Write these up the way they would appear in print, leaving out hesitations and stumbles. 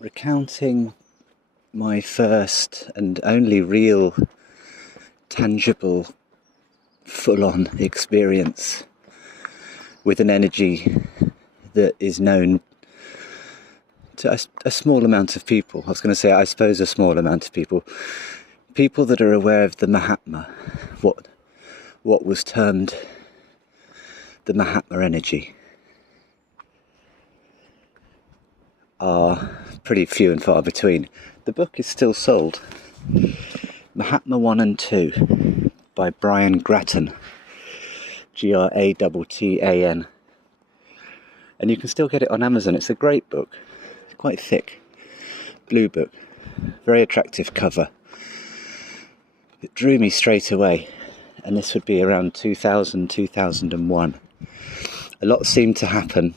recounting my first and only real, tangible, full-on experience with an energy that is known to a small amount of people. I was going to say, I suppose, a small amount of people. People that are aware of the Mahatma, what was termed the Mahatma energy, are pretty few and far between. The book is still sold. Mahatma 1 and 2 by Brian Grattan, Grattan. And you can still get it on Amazon. It's a great book. It's quite thick. Blue book. Very attractive cover. It drew me straight away. And this would be around 2000, 2001. A lot seemed to happen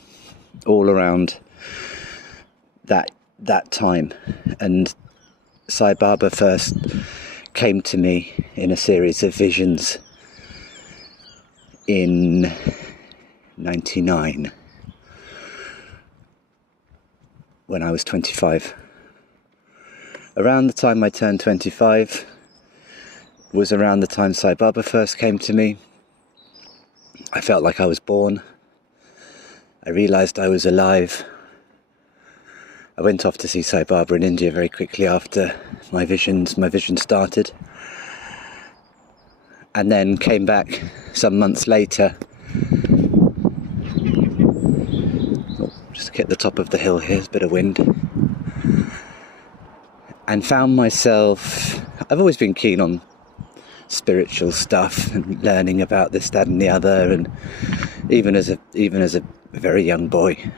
all around that time. And Sai Baba first came to me in a series of visions in 99 when I was 25. Around the time I turned 25 was around the time Sai Baba first came to me. I felt like I was born. I realised I was alive. I went off to see Sai Baba in India very quickly after my vision started, and then came back some months later. Just hit the top of the hill here, there's a bit of wind, and found myself, I've always been keen on spiritual stuff and learning about this, that and the other, and even as a very young boy,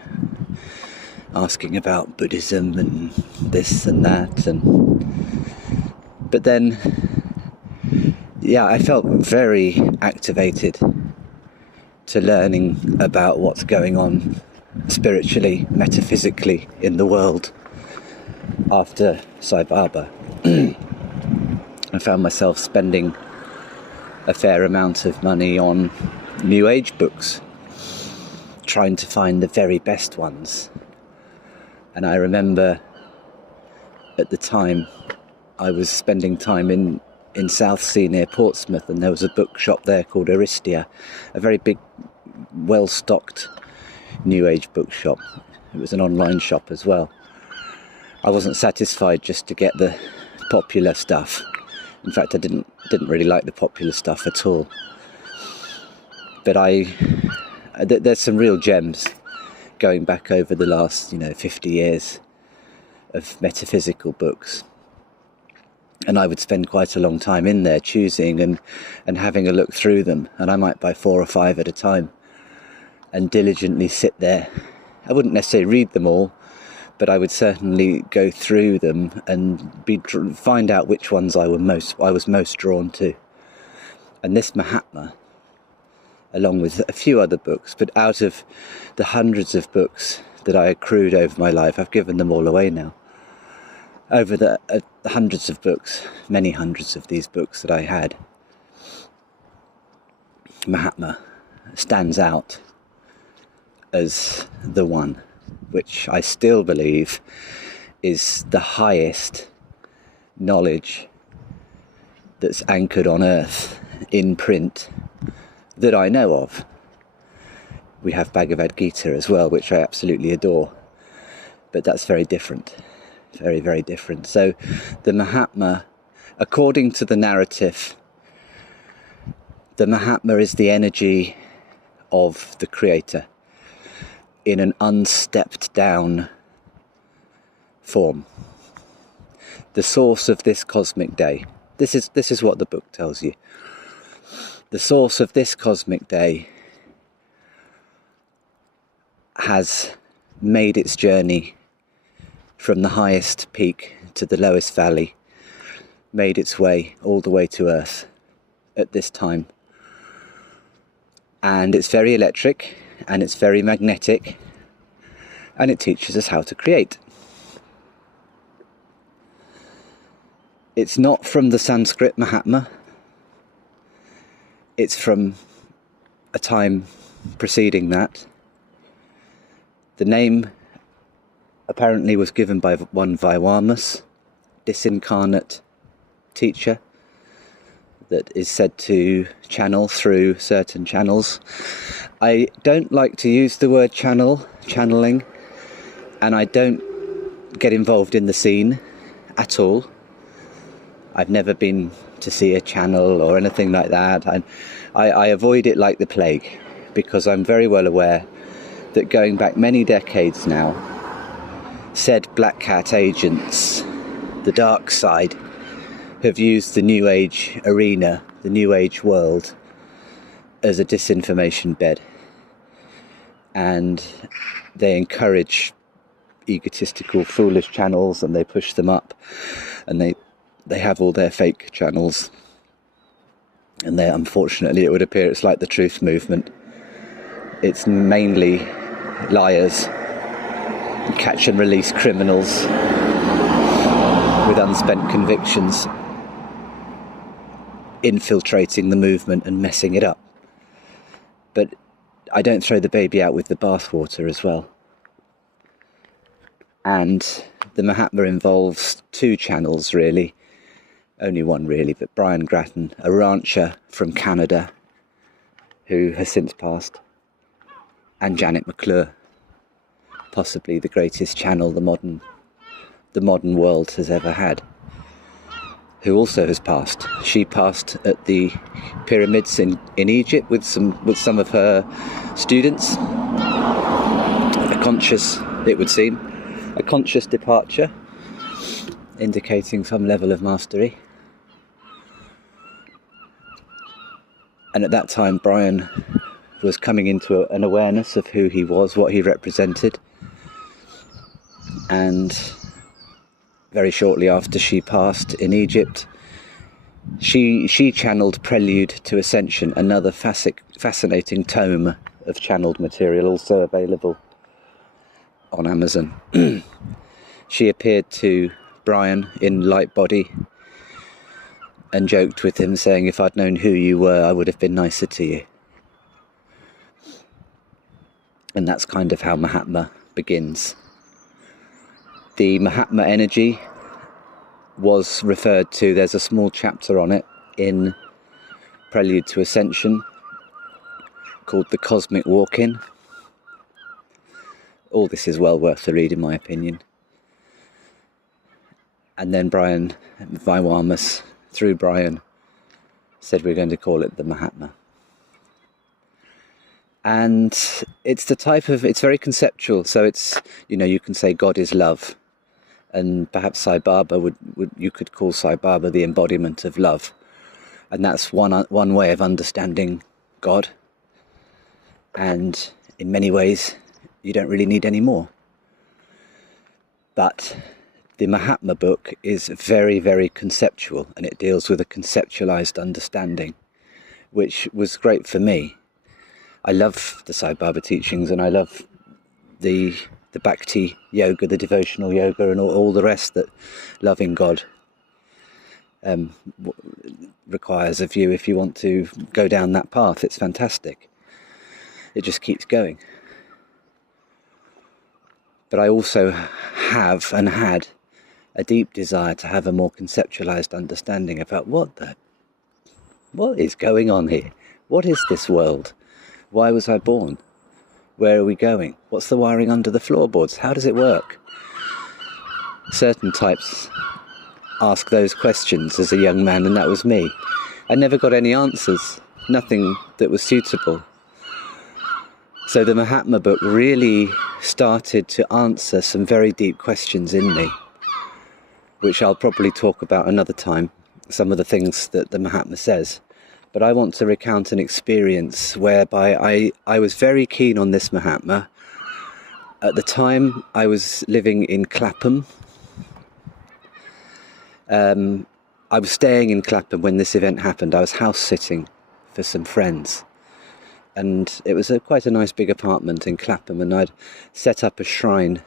asking about Buddhism and this and that, but then I felt very activated to learning about what's going on spiritually, metaphysically in the world after Sai Baba. I found myself spending a fair amount of money on New Age books, trying to find the very best ones. And I remember at the time I was spending time in Southsea near Portsmouth, and there was a bookshop there called Aristia, a very big, well-stocked New Age bookshop. It was an online shop as well. I wasn't satisfied just to get the popular stuff. In fact, I didn't really like the popular stuff at all. But there's some real gems going back over the last 50 years of metaphysical books, and I would spend quite a long time in there choosing and having a look through them, and I might buy 4 or 5 at a time and diligently sit there. I wouldn't necessarily read them all, but I would certainly go through them and find out which ones I was most drawn to. And this Mahatma, along with a few other books, but out of the hundreds of books that I accrued over my life, I've given them all away now. Over the hundreds of books, many hundreds of these books that I had, Mahatma stands out as the one which I still believe is the highest knowledge that's anchored on earth in print that I know of. We have Bhagavad Gita as well, which I absolutely adore, but that's very different, very, very different. So the Mahatma, according to the narrative, the Mahatma is the energy of the Creator in an unstepped down form. The source of this cosmic day. This is what the book tells you. The source of this cosmic day has made its journey from the highest peak to the lowest valley, made its way all the way to Earth at this time. And it's very electric, and it's very magnetic, and it teaches us how to create. It's not from the Sanskrit Mahatma. It's from a time preceding that. The name apparently was given by one Viwamus, disincarnate teacher that is said to channel through certain channels. I don't like to use the word channeling, and I don't get involved in the scene at all. I've never been to see a channel or anything like that. I avoid it like the plague, because I'm very well aware that going back many decades now, said Black Cat agents, the dark side, have used the New Age arena, the New Age world, as a disinformation bed. And they encourage egotistical, foolish channels, and they push them up, and they have all their fake channels. And they, unfortunately, it would appear it's like the truth movement. It's mainly liars, catch and release criminals with unspent convictions infiltrating the movement and messing it up. But I don't throw the baby out with the bathwater as well. And the Mahatma involves two channels, really. Only one, really, but Brian Grattan, a rancher from Canada who has since passed, and Janet McClure, possibly the greatest channel the modern world has ever had, who also has passed. She passed at the pyramids in Egypt with some of her students. A conscious, it would seem, a conscious departure, indicating some level of mastery. And at that time, Brian was coming into an awareness of who he was, what he represented. And very shortly after she passed in Egypt, she channeled Prelude to Ascension, another fascinating tome of channeled material, also available on Amazon. She appeared to Brian in light body and joked with him, saying, "If I'd known who you were, I would have been nicer to you." And that's kind of how Mahatma begins. The Mahatma energy was referred to, there's a small chapter on it in Prelude to Ascension called The Cosmic Walk-In. All this is well worth the read, in my opinion. And then Brian Viwamus, through Brian, said we're going to call it the Mahatma. And it's very conceptual. So it's, you can say God is love. And perhaps Sai Baba you could call Sai Baba the embodiment of love. And that's one way of understanding God. And in many ways, you don't really need any more. But the Mahatma book is very, very conceptual, and it deals with a conceptualized understanding, which was great for me. I love the Sai Baba teachings, and I love the Bhakti yoga, the devotional yoga, and all the rest that loving God requires of you if you want to go down that path. It's fantastic. It just keeps going. But I also have and had a deep desire to have a more conceptualized understanding about what is going on here? What is this world? Why was I born? Where are we going? What's the wiring under the floorboards? How does it work? Certain types ask those questions as a young man, and that was me. I never got any answers, nothing that was suitable. So the Mahatma book really started to answer some very deep questions in me, which I'll probably talk about another time, some of the things that the Mahatma says. But I want to recount an experience whereby I was very keen on this Mahatma. At the time, I was living in Clapham. I was staying in Clapham when this event happened. I was house sitting for some friends. And it was quite a nice big apartment in Clapham, and I'd set up a shrine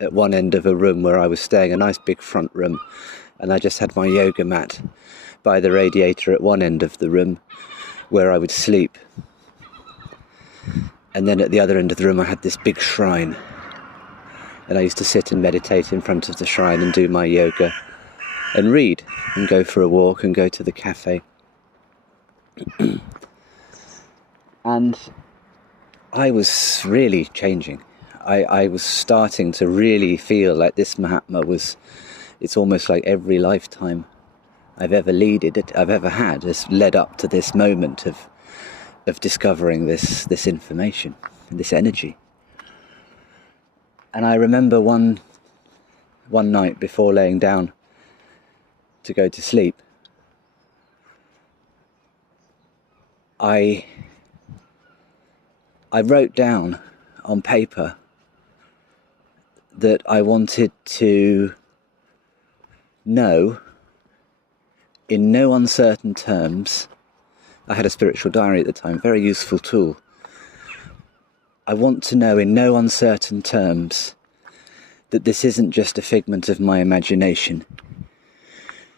at one end of a room where I was staying, a nice big front room, and I just had my yoga mat by the radiator at one end of the room where I would sleep. And then at the other end of the room I had this big shrine, And I used to sit and meditate in front of the shrine and do my yoga and read and go for a walk and go to the cafe. And I was really changing. I was starting to really feel like this Mahatma was, it's almost like every lifetime I've ever had has led up to this moment of discovering this information, this energy. And I remember one night before laying down to go to sleep, I wrote down on paper that I wanted to know in no uncertain terms. I had a spiritual diary at the time, very useful tool. I want to know in no uncertain terms that this isn't just a figment of my imagination,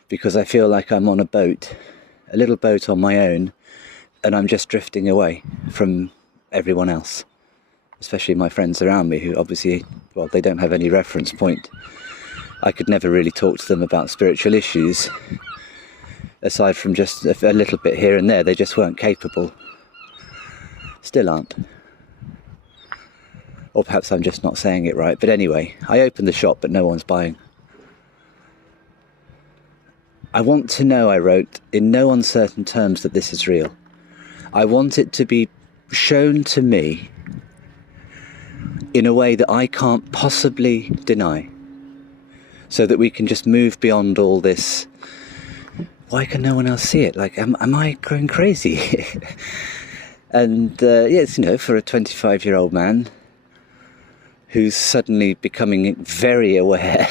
because I feel like I'm on a boat, a little boat on my own, and I'm just drifting away from everyone else, especially my friends around me who obviously, well, they don't have any reference point. I could never really talk to them about spiritual issues, aside from just a little bit here and there. They just weren't capable. Still aren't. Or perhaps I'm just not saying it right. But anyway, I opened the shop, but no one's buying. I want to know, I wrote, in no uncertain terms that this is real. I want it to be shown to me in a way that I can't possibly deny, so that we can just move beyond all this. Why can no one else see it? Like, am I going crazy? And yes, for a 25-year-old man who's suddenly becoming very aware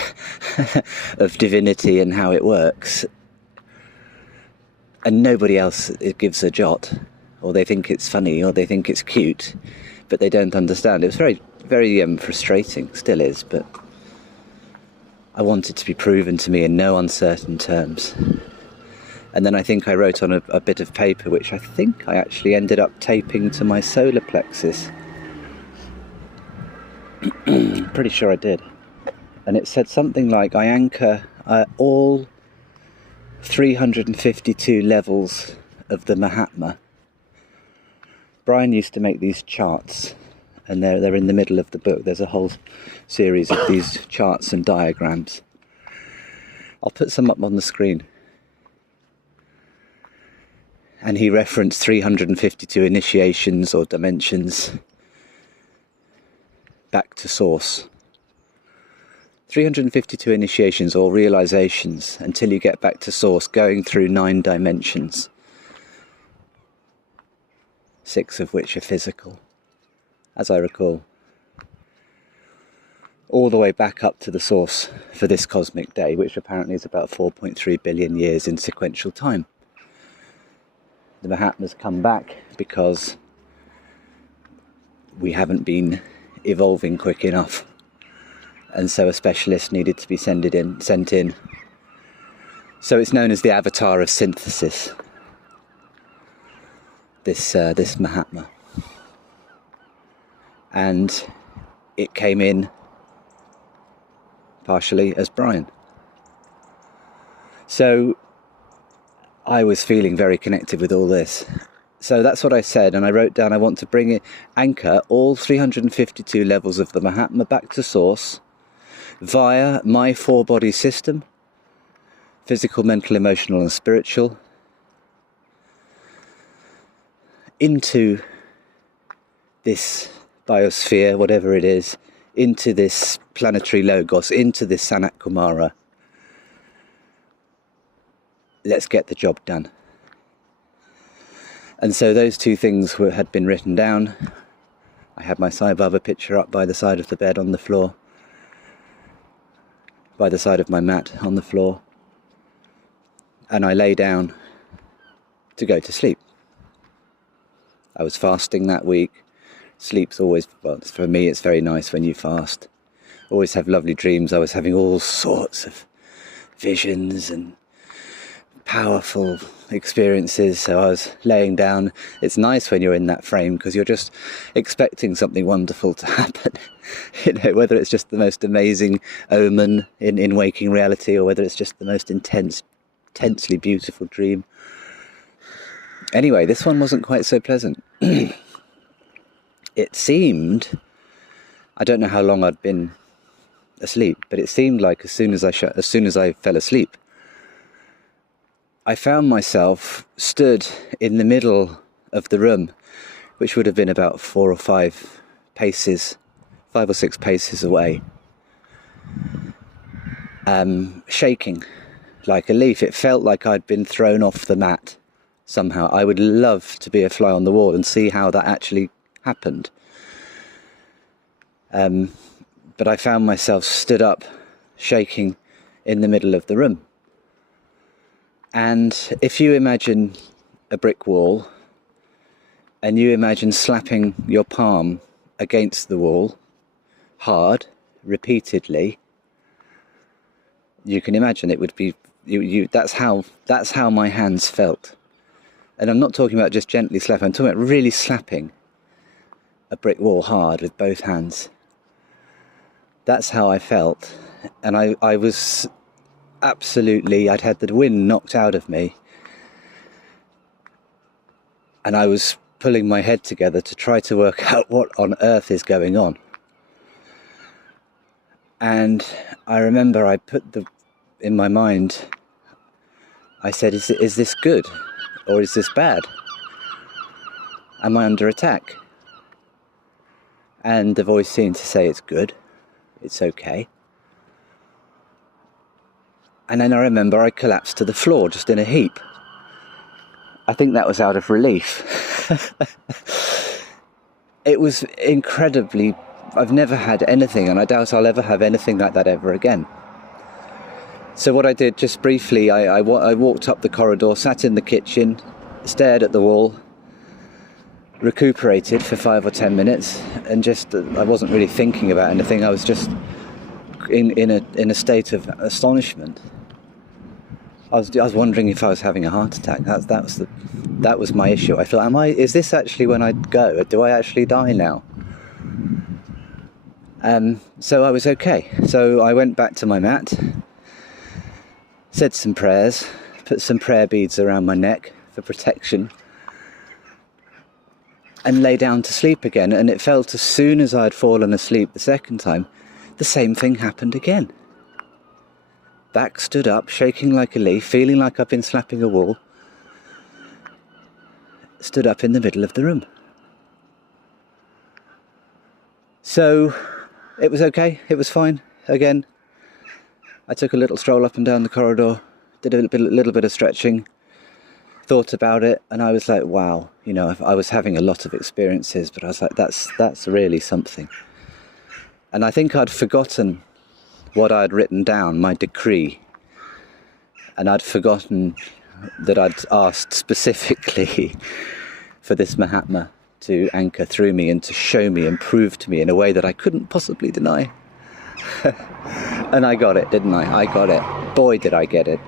of divinity and how it works, and nobody else gives a jot, or they think it's funny, or they think it's cute, but they don't understand. It was very, very frustrating, still is, but I want it to be proven to me in no uncertain terms. And then I think I wrote on a bit of paper, which I think I actually ended up taping to my solar plexus. Pretty sure I did. And it said something like, I anchor all 352 levels of the Mahatma. Brian used to make these charts, and they're in the middle of the book. There's a whole series of these charts and diagrams. I'll put some up on the screen. And he referenced 352 initiations or dimensions back to source. 352 initiations or realizations until you get back to source, going through 9 dimensions, 6 of which are physical, as I recall, all the way back up to the source for this cosmic day, which apparently is about 4.3 billion years in sequential time. The Mahatma's come back because we haven't been evolving quick enough, and so a specialist needed to be sent in. So it's known as the avatar of synthesis, this Mahatma. And it came in partially as Brian. So I was feeling very connected with all this. So that's what I said, and I wrote down, I want to anchor all 352 levels of the Mahatma back to source via my 4-body system, physical, mental, emotional and spiritual, into this biosphere, whatever it is, into this planetary logos, into this Sanat Kumara. Let's get the job done. And so those 2 things had been written down. I had my Sai Baba picture up by the side of the bed on the floor, by the side of my mat on the floor, and I lay down to go to sleep. I was fasting that week. Sleep's always, well, for me it's very nice when you fast. Always have lovely dreams. I was having all sorts of visions and powerful experiences. So I was laying down. It's nice when you're in that frame because you're just expecting something wonderful to happen. Whether it's just the most amazing omen in waking reality, or whether it's just the most intensely beautiful dream. Anyway, this one wasn't quite so pleasant. It seemed, I don't know how long I'd been asleep, but it seemed like as soon as I fell asleep, I found myself stood in the middle of the room, which would have been about 5 or 6 paces away, shaking like a leaf. It felt like I'd been thrown off the mat somehow. I would love to be a fly on the wall and see how that actually happened. But I found myself stood up, shaking in the middle of the room. And if you imagine a brick wall, and you imagine slapping your palm against the wall, hard, repeatedly, you can imagine it would be, that's how my hands felt. And I'm not talking about just gently slapping, I'm talking about really slapping a brick wall hard with both hands. That's how I felt. And I was absolutely, I'd had the wind knocked out of me. And I was pulling my head together to try to work out what on earth is going on. And I remember I put in my mind, I said, is this good? Or is this bad? Am I under attack? And the voice seemed to say it's good, it's okay. And then I remember I collapsed to the floor just in a heap. I think that was out of relief. It was incredibly, I've never had anything, and I doubt I'll ever have anything like that ever again. So what I did, just briefly, I walked up the corridor, sat in the kitchen, stared at the wall, recuperated for 5 or 10 minutes, and just, I wasn't really thinking about anything. I was just in a state of astonishment. I was wondering if I was having a heart attack. That was my issue. I thought, is this actually when I go? Do I actually die now? So I was okay. So I went back to my mat, said some prayers, put some prayer beads around my neck for protection, and lay down to sleep again. And it felt as soon as I'd fallen asleep the second time, the same thing happened again. Back stood up, shaking like a leaf, feeling like I've been slapping a wall. Stood up in the middle of the room. So it was okay, it was fine. Again, I took a little stroll up and down the corridor, did a little bit of stretching, thought about it, and I was like, wow, I was having a lot of experiences, but I was like, that's really something. And I think I'd forgotten what I'd written down, my decree, and I'd forgotten that I'd asked specifically for this Mahatma to anchor through me and to show me and prove to me in a way that I couldn't possibly deny. And I got it, didn't I? I got it. Boy, did I get it.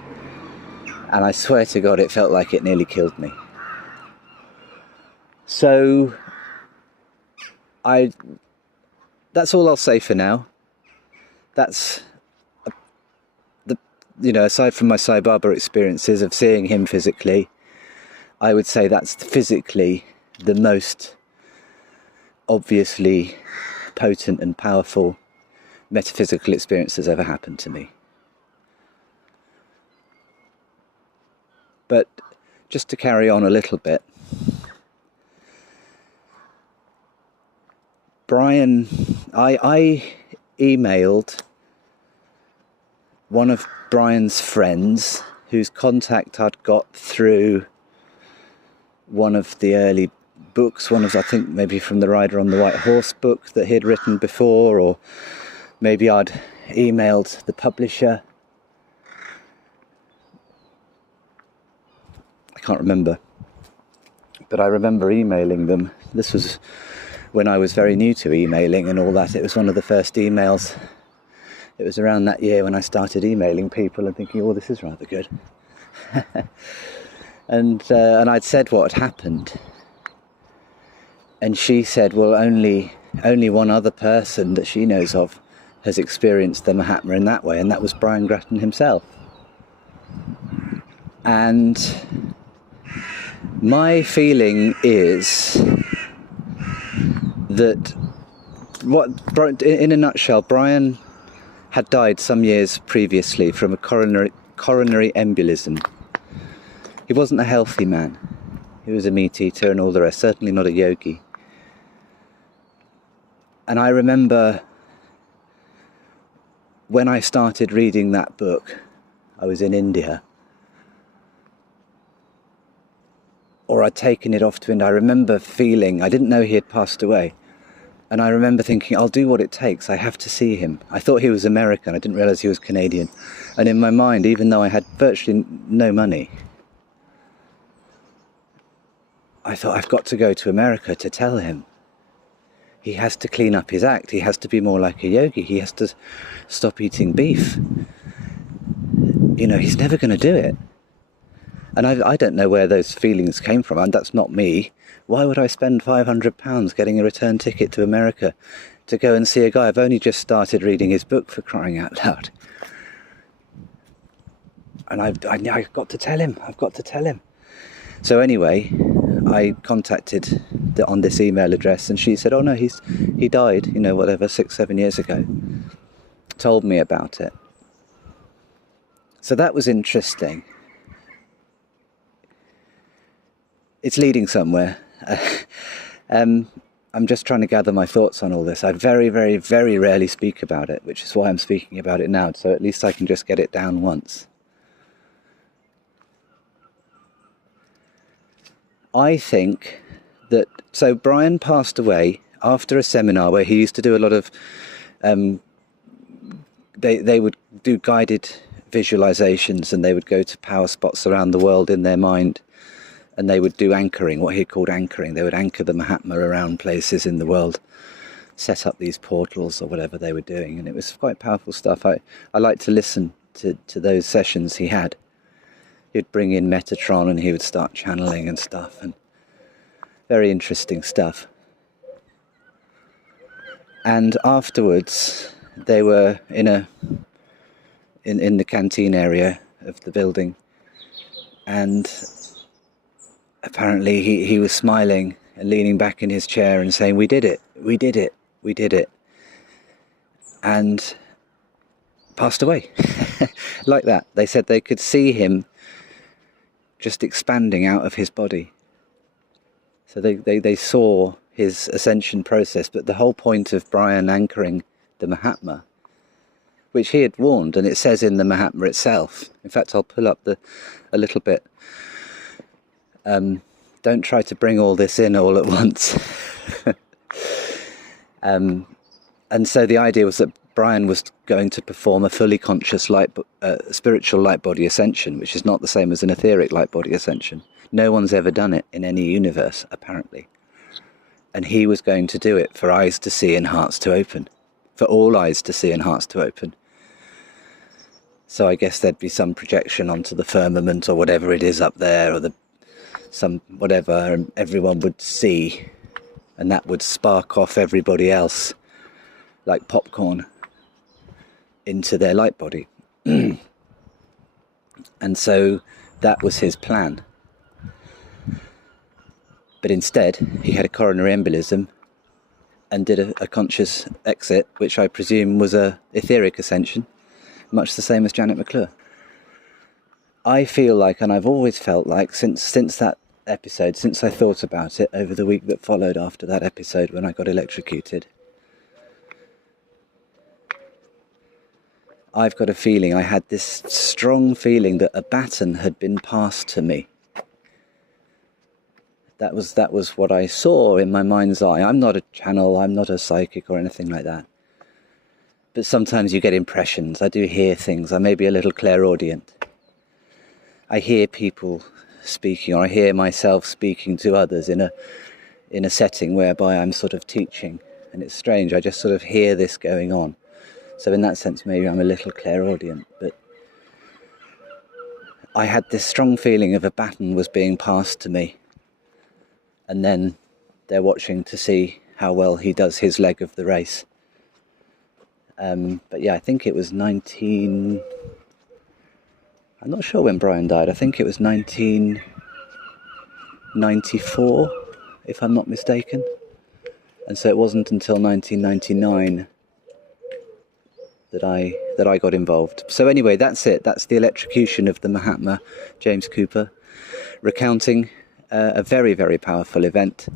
And I swear to God, it felt like it nearly killed me. So, that's all I'll say for now. That's, aside from my Sai Baba experiences of seeing him physically, I would say that's physically the most obviously potent and powerful metaphysical experience that's ever happened to me. But just to carry on a little bit, Brian, I emailed one of Brian's friends whose contact I'd got through one of the early books, I think maybe from the Rider on the White Horse book that he'd written before, or maybe I'd emailed the publisher. I can't remember, but I remember emailing them. This was when I was very new to emailing and all that. It was one of the first emails. It was around that year when I started emailing people and thinking, oh, this is rather good. And I'd said what had happened. And she said, well, only one other person that she knows of has experienced the Mahatma in that way, and that was Brian Grattan himself. And my feeling is that, in a nutshell, Brian had died some years previously from a coronary embolism. He wasn't a healthy man. He was a meat eater and all the rest, certainly not a yogi. And I remember when I started reading that book, I was in India, or I'd taken it off to India. I remember feeling, I didn't know he had passed away, and I remember thinking, I'll do what it takes, I have to see him. I thought he was American, I didn't realise he was Canadian. And in my mind, even though I had virtually no money, I thought, I've got to go to America to tell him. He has to clean up his act. He has to be more like a yogi. He has to stop eating beef. You know, he's never going to do it. And I don't know where those feelings came from, and that's not me. Why would I spend £500 getting a return ticket to America to go and see a guy? I've only just started reading his book, for crying out loud. And I've got to tell him. I've got to tell him. So anyway, I contacted on this email address, and she said, oh no, he died, 6-7 years ago. Told me about it. So that was interesting. It's leading somewhere. I'm just trying to gather my thoughts on all this. I very, very, very rarely speak about it, which is why I'm speaking about it now, so at least I can just get it down once. I think that, so Brian passed away after a seminar where he used to do a lot of, they would do guided visualizations, and they would go to power spots around the world in their mind, and they would do anchoring, what he called anchoring. They would anchor the Mahatma around places in the world, set up these portals or whatever they were doing, and it was quite powerful stuff. I like to listen to those sessions he had. He'd bring in Metatron and he would start channeling and stuff, and very interesting stuff. And afterwards, they were in the canteen area of the building, and apparently he was smiling and leaning back in his chair and saying, we did it, we did it, we did it. And passed away. Like that. They said they could see him just expanding out of his body. So they saw his ascension process, but the whole point of Brian anchoring the Mahatma, which he had warned, and it says in the Mahatma itself, in fact I'll pull up a little bit, don't try to bring all this in all at once. And so the idea was that Brian was going to perform a fully conscious spiritual light body ascension, which is not the same as an etheric light body ascension. No one's ever done it in any universe, apparently. And he was going to do it for eyes to see and hearts to open. For all eyes to see and hearts to open. So I guess there'd be some projection onto the firmament or whatever it is up there, or some whatever, and everyone would see, and that would spark off everybody else like popcorn into their light body. And so that was his plan. But instead he had a coronary embolism and did a conscious exit, which I presume was a etheric ascension, much the same as Janet McClure. I feel like, and I've always felt like, since that episode, since I thought about it over the week that followed after that episode when I got electrocuted, I've got a feeling, I had this strong feeling that a baton had been passed to me. That was what I saw in my mind's eye. I'm not a channel, I'm not a psychic or anything like that. But sometimes you get impressions. I do hear things. I may be a little clairaudient. I hear people speaking, or I hear myself speaking to others in a setting whereby I'm sort of teaching. And it's strange, I just sort of hear this going on. So in that sense, maybe I'm a little clairaudient. But I had this strong feeling of a baton was being passed to me, and then they're watching to see how well he does his leg of the race. But yeah, I think it was I'm not sure when Brian died. I think it was 1994, if I'm not mistaken. And so it wasn't until 1999 that I got involved. So anyway, that's it. That's the electrocution of the Mahatma, James Cooper, recounting a very, very powerful event.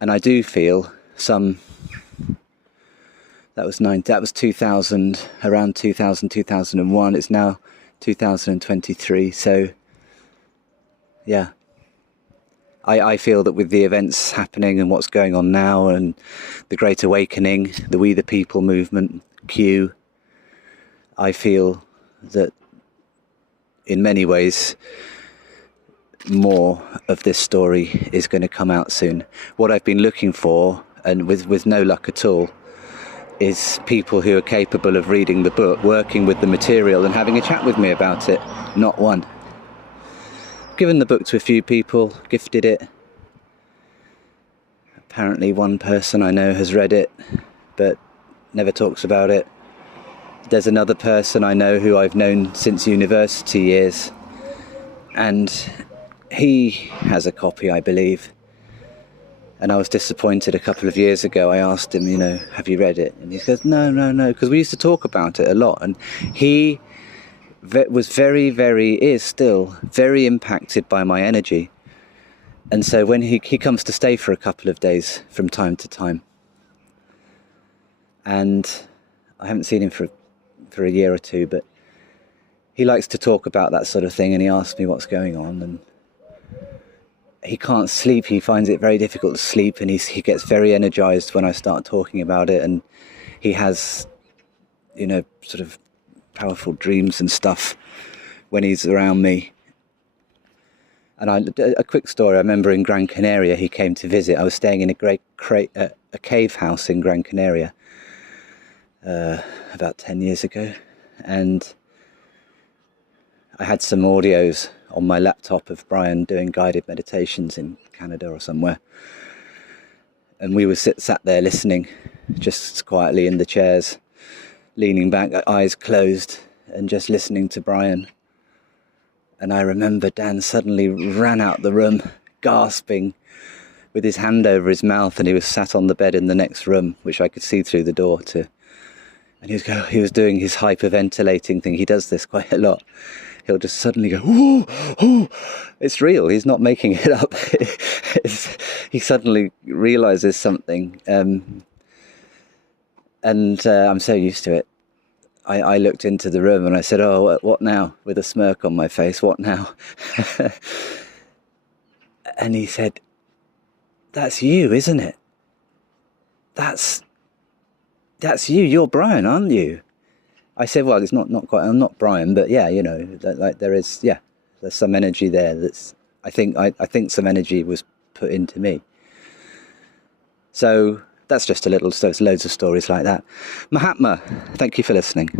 And I do feel that was 2000, around 2000, 2001. It's now 2023. So yeah, I feel that with the events happening and what's going on now, and the Great Awakening, the We the People movement, Q, I feel that in many ways more of this story is going to come out soon. What I've been looking for, and with no luck at all, is people who are capable of reading the book, working with the material and having a chat with me about it. Not one. Given the book to a few people, gifted it. Apparently one person I know has read it, but never talks about it. There's another person I know who I've known since university years, and he has a copy, I believe. And I was disappointed a couple of years ago. I asked him, have you read it? And he says, no, because we used to talk about it a lot. And he was is still very impacted by my energy. And so when he comes to stay for a couple of days from time to time. And I haven't seen him for a year or two, but he likes to talk about that sort of thing, and he asks me what's going on, and he can't sleep. He finds it very difficult to sleep, and he gets very energized when I start talking about it, and he has sort of powerful dreams and stuff when he's around me. And a quick story, I remember in Gran Canaria he came to visit. I was staying in a cave house in Gran Canaria about 10 years ago, and I had some audios on my laptop of Brian doing guided meditations in Canada or somewhere, and we were sat there listening just quietly in the chairs, leaning back, eyes closed, and just listening to Brian. And I remember Dan suddenly ran out the room, gasping, with his hand over his mouth, and he was sat on the bed in the next room, which I could see through the door to. And he was doing his hyperventilating thing. He does this quite a lot. He'll just suddenly go, ooh, ooh. It's real. He's not making it up. He suddenly realizes something. And I'm so used to it. I looked into the room and I said, oh, what now? With a smirk on my face, what now? And he said, that's you, isn't it? That's you. You're Brian, aren't you? I said, well, it's not quite. I'm not Brian, but yeah, like there is. Yeah, there's some energy there. I think some energy was put into me. So that's just a little. So it's loads of stories like that. Mahatma, thank you for listening.